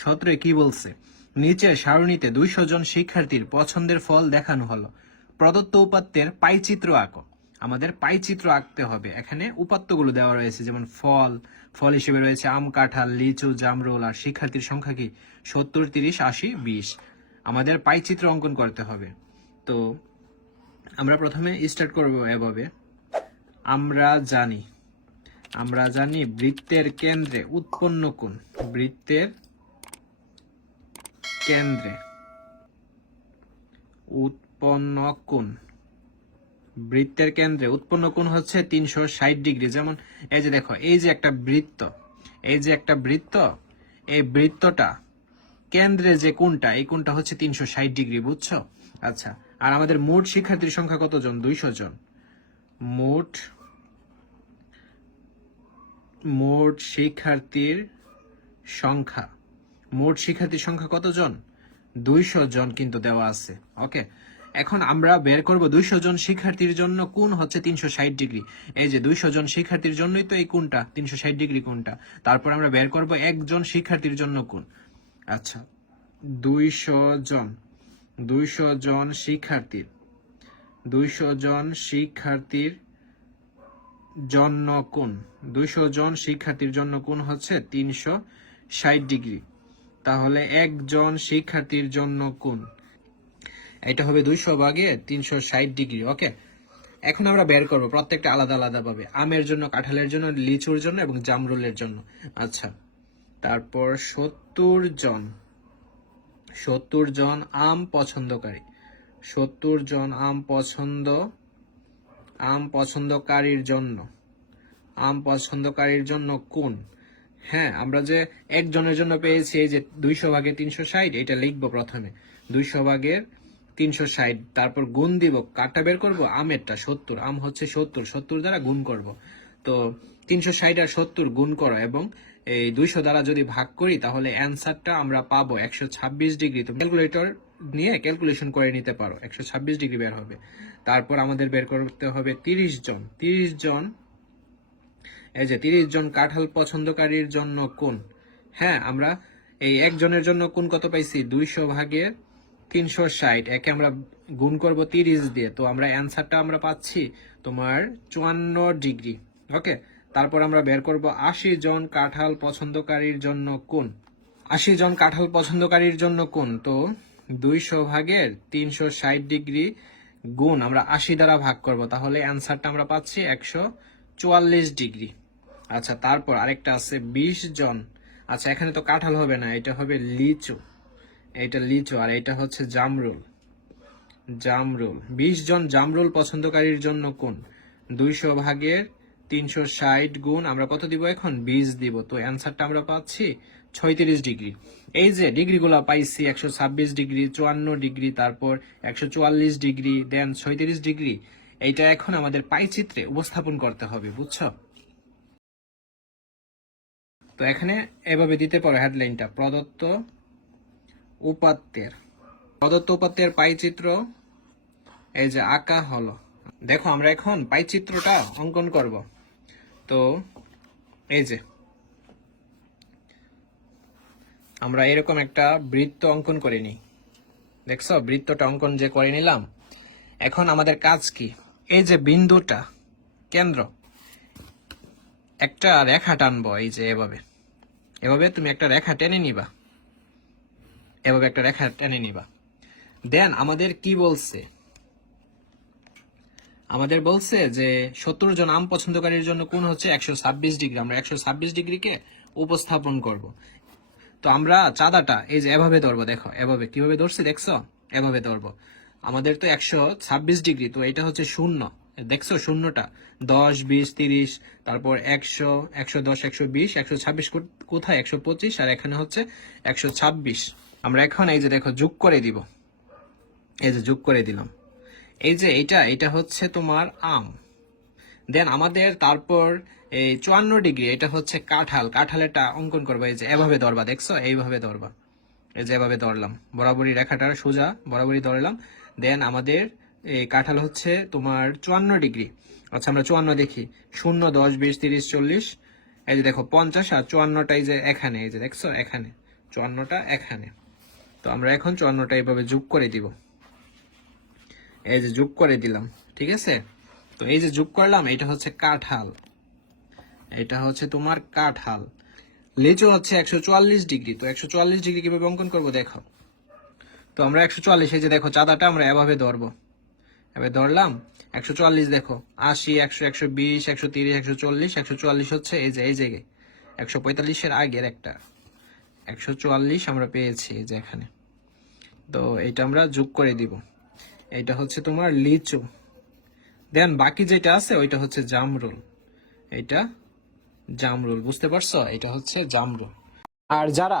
সতেরো কি বলছে? নিচের সারণীতে দুইশো জন শিক্ষার্থীর পছন্দের ফল দেখানো হলো। প্রদত্ত উপাত্তের পাইচিত্র আঁকো। আমাদের পাইচিত্র আঁকতে হবে। এখানে উপাত্তগুলো দেওয়া রয়েছে, যেমন ফল। ফল হিসেবে রয়েছে আম, কাঁঠাল, লিচু, জামরোল, আর শিক্ষার্থীর সংখ্যা কি? সত্তর, তিরিশ, আশি, বিশ। আমাদের পাইচিত্র অঙ্কন করতে হবে। তো আমরা প্রথমে স্টার্ট করব এভাবে। আমরা জানি আমরা জানি বৃত্তের কেন্দ্রে উৎপন্ন কোণ। বৃত্তের কেন্দ্রে। উৎপন্ন কোণ। বৃত্তের কেন্দ্রে। উৎপন্ন কোণ হচ্ছে তিনশো ষাট ডিগ্রি। যেমন এই যে দেখো, এই যে একটা বৃত্ত, এই যে একটা বৃত্ত, এই বৃত্তটা কেন্দ্রে যে কোণটা, এই কোণটা হচ্ছে তিনশো ষাট ডিগ্রি, বুঝছ? আচ্ছা আর আমাদের মোট শিক্ষার্থীর সংখ্যা কতজন? দুইশো জন। মোট মোট শিক্ষার্থীর সংখ্যা মোট শিক্ষার্থীর সংখ্যা কতজন? দুইশো জন কিন্তু দেওয়া আছে। ওকে এখন আমরা বের করব দুইশো জন শিক্ষার্থীর জন্য কোন হচ্ছে তিনশো ষাট ডিগ্রি। এই যে দুইশো জন শিক্ষার্থীর জন্যই তো এই কোনটা তিনশো ষাট ডিগ্রি কোনটা তারপর আমরা বের করব একজন শিক্ষার্থীর জন্য কোন আচ্ছা দুইশো জন দুইশো জন শিক্ষার্থীর, দুইশো জন শিক্ষার্থীর জন্য কোন দুইশো জন শিক্ষার্থীর জন্য কোন হচ্ছে তিনশো ষাট ডিগ্রি। তাহলে একজন শিক্ষার্থীর জন্য কোন? এটা হবে দুইশো ভাগে তিনশো ষাট ডিগ্রি, ওকে? এখন আমরা বের করব প্রত্যেকটা আলাদা আলাদা ভাবে। আমের জন্য, কাঁঠালের জন্য, লিচুর জন্য এবং জামরুলের জন্য। আচ্ছা তারপর সত্তর জন। সত্তর জন আম পছন্দকারী। সত্তর জন আম পছন্দ, আম পছন্দকারীর জন্য। আম পছন্দকারীর জন্য কোন? হ্যাঁ আমরা যে একজনের জন্য পেয়েছি এই যে দুইশো ভাগের তিনশো ষাট, এটা লিখব প্রথমে। দুইশো ভাগের তিনশো ষাট, তারপর গুণ দিব। কাটা বের করব? আমেরটা, সত্তর। আম হচ্ছে সত্তর। সত্তর দ্বারা গুণ করব। তো তিনশো ষাট আর সত্তর গুণ করো এবং এই দুইশো দ্বারা যদি ভাগ করি, তাহলে অ্যান্সারটা আমরা পাবো একশো ছাব্বিশ ডিগ্রি। তো ক্যালকুলেটর নিয়ে ক্যালকুলেশন করে নিতে পারো। একশো ছাব্বিশ ডিগ্রি বের হবে। তারপর আমাদের বের করতে হবে তিরিশ জন। তিরিশ জন এই যে, তিরিশ জন কাঁঠাল পছন্দকারীর জন্য কোন? হ্যাঁ আমরা এই একজনের জন্য কোন কত পাইছি? দুইশো ভাগের তিনশো ষাট। একে আমরা গুণ করব তিরিশ দিয়ে। তো আমরা অ্যান্সারটা আমরা পাচ্ছি তোমার চুয়ান্ন ডিগ্রি। ওকে? তারপর আমরা বের করব আশি জন কাঁঠাল পছন্দকারীর জন্য কোন? আশি জন কাঁঠাল পছন্দকারীর জন্য কোন? তো দুইশো ভাগের তিনশো ষাট ডিগ্রি গুণ আমরা আশি দ্বারা ভাগ করব। তাহলে অ্যান্সারটা আমরা পাচ্ছি একশো চুয়াল্লিশ ডিগ্রি। আচ্ছা তারপর আরেকটা আছে বিশ জন। আচ্ছা এখানে তো কাঁঠাল হবে না, এটা হবে লিচু। এটা লিচু আর এটা হচ্ছে জামরুল। জামরুল। বিশ জন জামরুল পছন্দকারীর জন্য কোন? দুইশো ভাগের তিনশো ষাট গুণ আমরা কত দিব এখন? বিশ দিব। তো অ্যান্সারটা আমরা পাচ্ছি ছয়ত্রিশ ডিগ্রি। এই যে ডিগ্রিগুলো পাইছি, একশো ছাব্বিশ ডিগ্রি, চুয়ান্ন ডিগ্রি, তারপর একশো চুয়াল্লিশ ডিগ্রি, দেন ছয়ত্রিশ ডিগ্রি। এইটা এখন আমাদের পাইচিত্রে উপস্থাপন করতে হবে, বুঝছ? তো এখানে এভাবে দিতে পারো হেডলাইনটা প্রদত্ত উপাত্তের। প্রদত্ত উপাত্তের পাইচিত্র, এই যে আঁকা হলো। দেখো, আমরা এখন পাইচিত্রটা অঙ্কন করব। তো এই যে, আমরা এরকম একটা বৃত্ত অঙ্কন করে নিই। দেখছ? বৃত্তটা অঙ্কন যে করে নিলাম, এখন আমাদের কাজ কি? এই যে বিন্দুটা, কেন্দ্র, একটা রেখা টানবো এই যে এভাবে। এভাবে তুমি একটা রেখা টেনে নিবা। এভাবে একটা রেখা টেনে নিবা। দেন আমাদের কি বলছে? আমাদের বলছে যে সত্তর জন আম পছন্দকারীর জন্য কোন হচ্ছে একশো ছাব্বিশ ডিগ্রি। আমরা একশো ছাব্বিশ ডিগ্রিকে উপস্থাপন করব। তো আমরা চাঁদাটা এই যে এভাবে ধরবো, দেখো, এভাবে। কীভাবে ধরছি, দেখছ? এভাবে ধরবো। আমাদের তো একশো ছাব্বিশ ডিগ্রি, তো এটা হচ্ছে শূন্য। দেখছ শূন্যটা? দশ, বিশ, তিরিশ, তারপর একশো একশো দশ, একশো বিশ, একশো ছাব্বিশ কোথায়? একশো পঁচিশ, আর এখানে হচ্ছে একশো ছাব্বিশ। আমরা এখন এই যে দেখো যোগ করে দিব। এই যে যোগ করে দিলাম। এই যে এটা এটা হচ্ছে তোমার আম। দেন আমাদের তারপর এই চুয়ান্ন ডিগ্রি, এটা হচ্ছে কাঁঠাল। কাঁঠালেরটা অঙ্কন করব, এই যে এভাবে ধরবা দেখছ? এইভাবে ধরবা এই যে এভাবে ধরলাম বরাবরই রেখাটা সোজা, বরাবরই ধরলাম দেন আমাদের এই কাঁঠাল হচ্ছে তোমার চুয়ান্ন ডিগ্রি। আচ্ছা আমরা চুয়ান্ন দেখি। শূন্য, দশ, বিশ, তিরিশ, চল্লিশ। এই যে দেখো, পঞ্চাশ আর চুয়ান্নটা এই যে এখানে, এই যে দেখছ? এখানে। চুয়ান্নটা এখানে। তো আমরা এখন চুয়ান্নটা এইভাবে যোগ করে দিব। এই যে যোগ করে দিলাম, ঠিক আছে? তো এই যে যোগ করলাম এটা হচ্ছে কাঁঠাল। এটা হচ্ছে তোমার কাঁঠাল। লিচু হচ্ছে একশো চুয়াল্লিশ ডিগ্রি। তো একশো চুয়াল্লিশ ডিগ্রি কীভাবে অঙ্কন করব? দেখো। তো আমরা একশো চুয়াল্লিশ যে দেখো চাঁদাটা আমরা এভাবে ধরবো। এবার ধরলাম, একশো চুয়াল্লিশ দেখো, আশি, একশো একশো বিশ, একশো তিরিশ, একশো চল্লিশ, একশো চুয়াল্লিশ হচ্ছে এই যে, এই জায়গায় একশো পঁয়তাল্লিশের আগের একটা, একশো চুয়াল্লিশ আমরা পেয়েছি এই যে এখানে। তো এটা আমরা যোগ করে দিব। এটা হচ্ছে তোমার লিচু। দেন বাকি যেটা আছে, ওইটা হচ্ছে জামরুল। এটা জামরুল, বুঝতে পারছ? এটা হচ্ছে জামরুল। আর যারা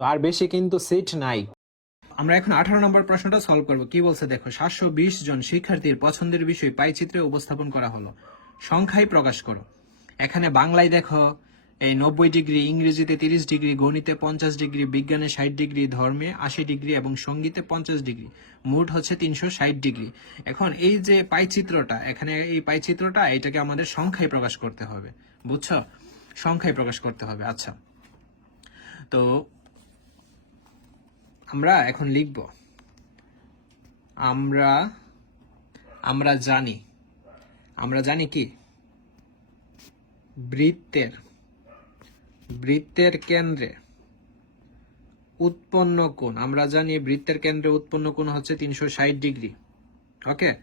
আর বেশি কিন্তু সিট নাই। আমরা এখন আঠারো নম্বর প্রশ্নটা সলভ করব। কি বলছে দেখো, সাতশো বিশ জন শিক্ষার্থীর পছন্দের বিষয় পাইচিত্রে উপস্থাপন করা হলো। সংখ্যায় প্রকাশ করো। এখানে বাংলায় দেখো, এই নব্বই ডিগ্রি, ইংরেজিতে তিরিশ ডিগ্রি, গণিতে পঞ্চাশ ডিগ্রি, বিজ্ঞানে ষাট ডিগ্রি, ধর্মে আশি ডিগ্রি এবং সঙ্গীতে পঞ্চাশ ডিগ্রি। মোট হচ্ছে তিনশো ষাট ডিগ্রি। এখন এই যে পাইচিত্রটা, এখানে এই পাইচিত্রটা, এটাকে আমাদের সংখ্যায় প্রকাশ করতে হবে। বুঝছ? সংখ্যায় প্রকাশ করতে হবে। আচ্ছা। তো আমরা এখন লিখব। আমরা আমরা জানি। আমরা জানি কি? বৃত্তের বৃত্তের কেন্দ্রে উৎপন্ন কোণ। আমরা জানি বৃত্তের কেন্দ্রে উৎপন্ন কোণ হচ্ছে তিনশো ষাট ডিগ্রি। ওকে?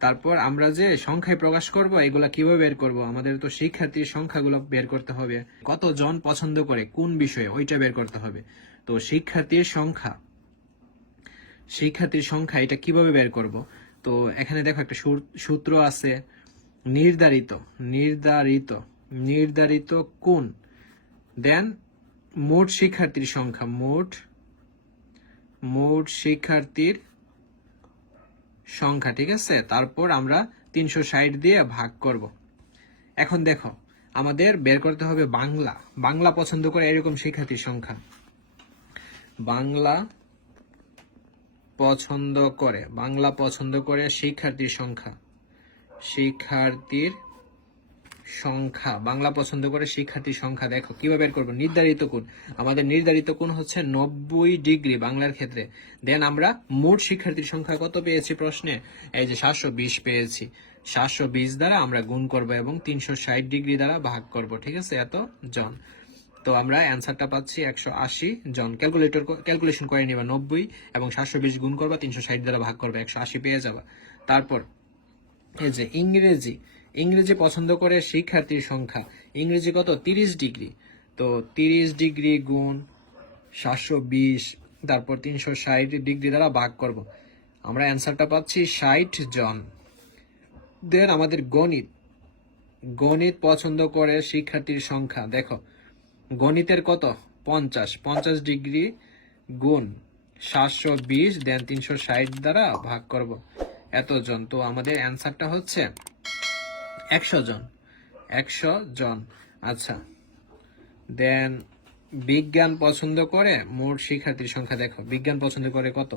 তারপর আমরা যে সংখ্যায় প্রকাশ করব, এগুলা কীভাবে বের করব? আমাদের তো শিক্ষার্থীর সংখ্যাগুলো বের করতে হবে। কতজন পছন্দ করে? কোন বিষয়ে? ওইটা বের করতে হবে। তো শিক্ষার্থীর সংখ্যা। শিক্ষার্থীর সংখ্যা, এটা কীভাবে বের করব? তো এখানে দেখো একটা সূত্র আছে, নির্ধারিত নির্ধারিত নির্ধারিত কোন দেন মোট শিক্ষার্থীর সংখ্যা, মোট মোট শিক্ষার্থীর সংখ্যা, ঠিক আছে? তারপর আমরা তিনশো ষাট দিয়ে ভাগ করব। এখন দেখো, আমাদের বের করতে হবে বাংলা। বাংলা পছন্দ করে এরকম শিক্ষার্থীর সংখ্যা। বাংলা পছন্দ করে, বাংলা পছন্দ করে শিক্ষার্থীর সংখ্যা। শিক্ষার্থীর সংখ্যা, বাংলা পছন্দ করে শিক্ষার্থীর সংখ্যা, দেখো, কীভাবে বের করব? নির্ধারিত কোণ। আমাদের নির্ধারিত কোণ হচ্ছে নব্বই ডিগ্রি বাংলার ক্ষেত্রে। দেন আমরা মোট শিক্ষার্থীর সংখ্যা কত পেয়েছি প্রশ্নে? এই যে সাতশো বিশ পেয়েছি। সাতশো বিশ দ্বারা আমরা গুণ করব এবং তিনশো ষাট ডিগ্রি দ্বারা ভাগ করব, ঠিক আছে? এত জন তো আমরা অ্যান্সারটা পাচ্ছি একশো আশি জন ক্যালকুলেটর ক্যালকুলেশন করে নিবা নব্বই এবং সাতশো বিশ গুণ করবা, তিনশো ষাট দ্বারা ভাগ করবে, একশো আশি পেয়ে যাবা। তারপর, এই যে ইংরেজি ইংরেজি পছন্দ করে শিক্ষার্থীর সংখ্যা, ইংরেজি কত? তিরিশ ডিগ্রি। তো তিরিশ ডিগ্রি গুণ সাতশো বিশ, তারপর তিনশো ষাট ডিগ্রি দ্বারা ভাগ করব। আমরা অ্যান্সারটা পাচ্ছি ষাট জন। দেন আমাদের গণিত গণিত পছন্দ করে শিক্ষার্থীর সংখ্যা। দেখো গণিতের কত? পঞ্চাশ। পঞ্চাশ ডিগ্রি গুণ সাতশো বিশ দেন তিনশো ষাট দ্বারা ভাগ করব। এতজন তো আমাদের অ্যান্সারটা হচ্ছে একশো জন। একশো জন। আচ্ছা। দেন বিজ্ঞান পছন্দ করে মোট শিক্ষার্থীর সংখ্যা দেখো। বিজ্ঞান পছন্দ করে কত?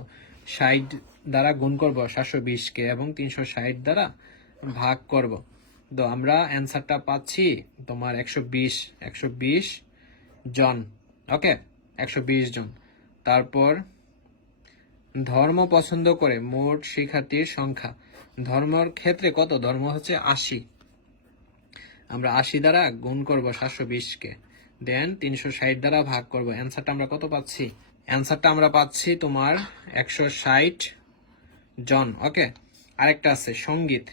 ষাট দ্বারা গুণ করব সাতশো বিশকে এবং তিনশো ষাট দ্বারা ভাগ করব। তো আমরা অ্যান্সারটা পাচ্ছি তোমার একশো বিশ। একশো বিশ জন। ওকে? একশো বিশ জন। তারপর, ধর্ম পছন্দ করে মোট শিক্ষার্থীর সংখ্যা। ধর্মর ক্ষেত্রে কত? ধর্ম হচ্ছে আশি। আমরা আশি দ্বারা গুণ করব সাতশো বিশকে দেন তিনশো ষাট দ্বারা ভাগ করব। অ্যান্সারটা আমরা কত পাচ্ছি? অ্যান্সারটা আমরা পাচ্ছি তোমার একশো ষাট জন। ওকে? আরেকটা আছে, সংগীত।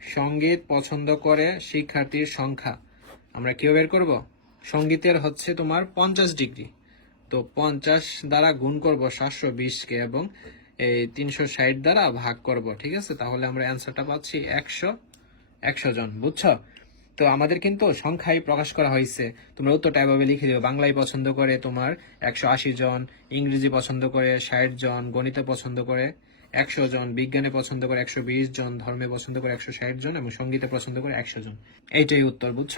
সংগীত পছন্দ করে শিক্ষার্থীর সংখ্যা। আমরা কেউ বের করব? সঙ্গীতের হচ্ছে তোমার পঞ্চাশ ডিগ্রি। তো পঞ্চাশ দ্বারা গুণ করব সাতশো বিশকে এবং এই তিনশো ষাট দ্বারা ভাগ করব, ঠিক আছে? তাহলে আমরা অ্যান্সারটা পাচ্ছি একশো একশো জন, বুঝছ? তো আমাদের কিন্তু সংখ্যায় প্রকাশ করা হয়েছে। তোমরা উত্তরটা এভাবে লিখে দিও। বাংলায় পছন্দ করে তোমার একশো আশি জন, ইংরেজি পছন্দ করে ষাট জন, গণিতে পছন্দ করে একশো জন, বিজ্ঞানে পছন্দ করে একশো বিশ জন, ধর্মে পছন্দ করে একশো ষাট জন এবং সঙ্গীতে পছন্দ করে একশো জন। এইটাই উত্তর, বুঝছ?